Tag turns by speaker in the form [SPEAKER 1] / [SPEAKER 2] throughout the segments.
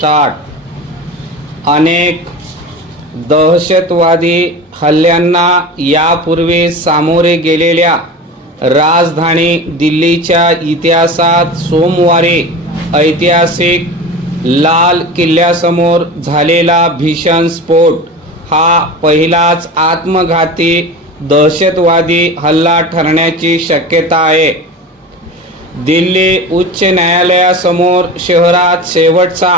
[SPEAKER 1] Start. अनेक दहशतवादी हल्ल्यांना यापूर्वी सामोरे गेलेल्या राजधानी दिल्लीच्या इतिहासात सोमवारी ऐतिहासिक लाल किल्ल्यासमोर झालेला भीषण स्फोट हा पहिलाच आत्मघाती दहशतवादी हल्ला ठरण्याची शक्यता आहे. दिल्ली उच्च न्यायालयासमोर शहरात शेवटचा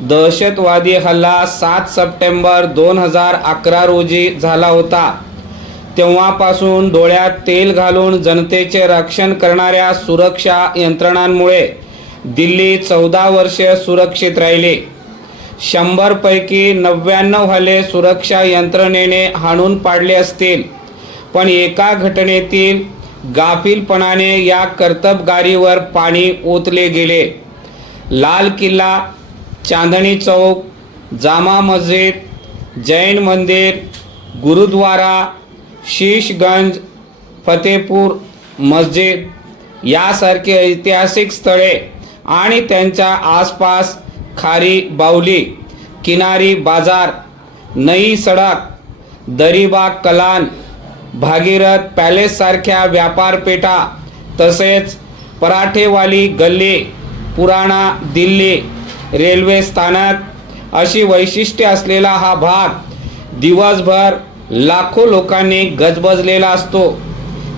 [SPEAKER 1] दहशतवादी हल्ला सात सप्टेंबर दोन हजार अकरा रोजी झाला होता. तेव्हापासून डोळ्यात तेल घालून जनतेचे रक्षण करणाऱ्या सुरक्षा यंत्रणांमुळे दिल्ली चौदा वर्षे सुरक्षित राहिले. शंभरपैकी नव्याण्णव हल्ले सुरक्षा यंत्रणेने हाणून पाडले असतील. पण एका घटनेतील गाफीलपणाने या कर्तबगारीवर पाणी ओतले गेले. लाल किल्ला चांदणी चौक जामा मस्जिद जैन मंदिर गुरुद्वारा शीशगंज फतेपूर मस्जिद यासारखी ऐतिहासिक स्थळे आणि त्यांच्या आसपास खारी बावली किनारी बाजार नई सडक दरीबाग कलान भागीरथ पॅलेससारख्या व्यापारपेठा तसेच पराठेवाली गल्ली पुराणा दिल्ली रेल्वे स्थानक अशी वैशिष्ट्ये असलेला हा भाग दिवसभर लाखो लोकांनी गजबजलेला असतो.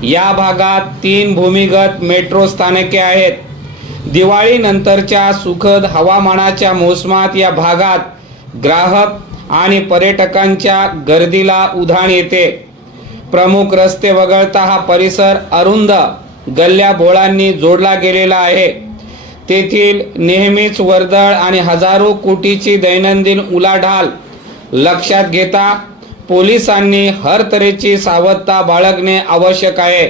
[SPEAKER 1] या भागात तीन भूमिगत मेट्रो स्थानके आहेत. दिवाळीनंतरच्या सुखद हवामानाच्या मोसमात या भागात ग्राहक आणि पर्यटकांच्या गर्दीला उधाण येते. प्रमुख रस्ते वगळता हा परिसर अरुंद गल्ल्या भोळांनी जोडला गेलेला आहे. तेथील नेहमीच वर्दळ आणि हजारो कोटीची दैनंदिन उलाढाल लक्षात घेता पोलिसांनी हर तऱ्हेची सावधता बाळगणे आवश्यक आहे.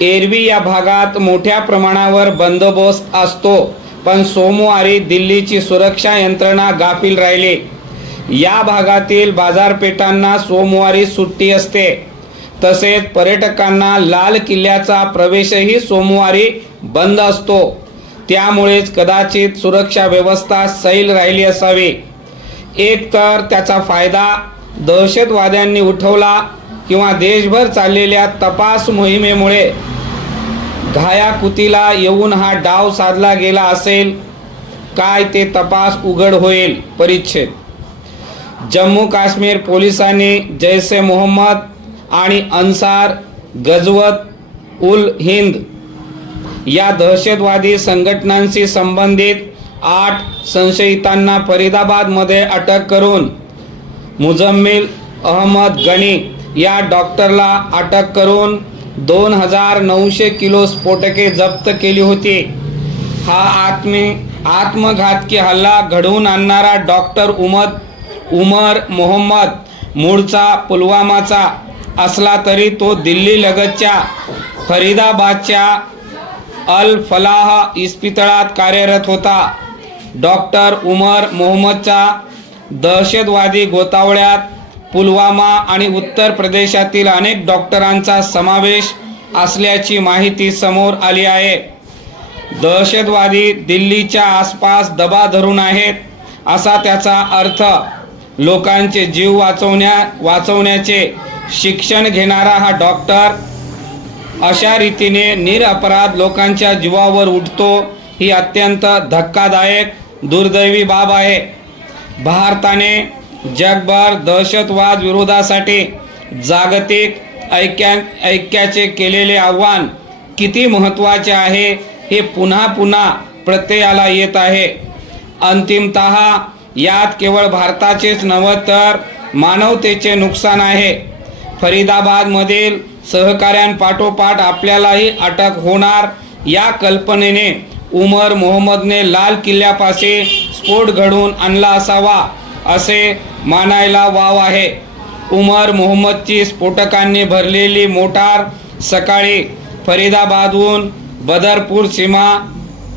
[SPEAKER 1] एरवी या भागात मोठ्या प्रमाणावर बंदोबस्त असतो पण सोमवारी दिल्लीची सुरक्षा यंत्रणा गाफील राहिली. या भागातील बाजारपेठांना सोमवारी सुट्टी असते. तसेच पर्यटकांना लाल किल्ल्याचा प्रवेशही सोमवारी बंद असतो. त्यामुळेच कदाचित सुरक्षा व्यवस्था सैल राहिली असावी. एक तर त्याचा फायदा दहशतवाद्यांनी उठवला किंवा देशभर चाललेल्या तपास मोहिमेमुळे घायाकुतीला येऊन हा डाव साधला गेला असेल काय ते तपास उघड होईल परिच्छेद. जम्मू काश्मीर पोलिसांनी जैसे मोहम्मद आणि अन्सार गजवत उल हिंद या दहशतवादी संघटनांशी संबंधित आठ संशयितांना फरीदाबादमध्ये अटक करून मुजम्मिल अहमद गणी या डॉक्टरला अटक करून दोन हजार नऊशे किलो स्फोटके जप्त केली होती. हा आत्मी आत्मघातकी हल्ला घडवून आणणारा डॉक्टर उमद उमर मोहम्मद मूळचा पुलवामाचा असला तरी तो दिल्ली लगतच्या फरीदाबादच्या अल फलाह इस्पितळात कार्यरत होता. डॉक्टर उमर मोहम्मदचा दहशतवादी गोतावळ्यात पुलवामा आणि उत्तर प्रदेशातील अनेक डॉक्टरांचा समावेश असल्याची माहिती समोर आली आहे. दहशतवादी दिल्लीच्या आसपास दबा धरून आहेत असा त्याचा अर्थ. लोकांचे जीव वाचवण्या वाचवण्याचे शिक्षण घेणारा हा डॉक्टर अशा रीतीने निरअपराध लोकांच्या जीवावर उठतो ही अत्यंत धक्कादायक दुर्दैवी बाब आहे. भारताने जगभर दहशतवाद विरोधासाठी जागतिक ऐक्या ऐक्याचे केलेले आव्हान किती महत्त्वाचे आहे हे पुन्हा पुन्हा प्रत्ययाला येत आहे. अंतिमत यात केवळ भारताचेच नव्हे तर मानवतेचे नुकसान आहे. फरीदाबादमधील सहकाऱ्यांपाठोपाठ आपल्यालाही अटक होणार. या कल्पनेने उमर मोहम्मदने लाल किल्ल्यापाशी स्फोट घडवून आणला असावा असे मानायला वाव आहे. उमर मोहम्मदची स्फोटकांनी भरलेली मोटार सकाळी फरीदाबादहून बदरपूर सीमा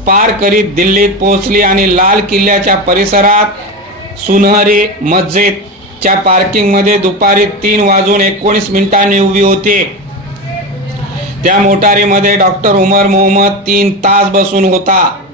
[SPEAKER 1] पार करीत दिल्लीत पोहोचली आणि लाल किल्ल्याच्या परिसरात सुनहरी मस्जिद च्या पार्किंगमध्ये दुपारी तीन वाजून एकोणीस मिनिटांनी उभी होती. त्या मोटारीमध्ये डॉक्टर उमर मोहम्मद तीन तास बसून होता.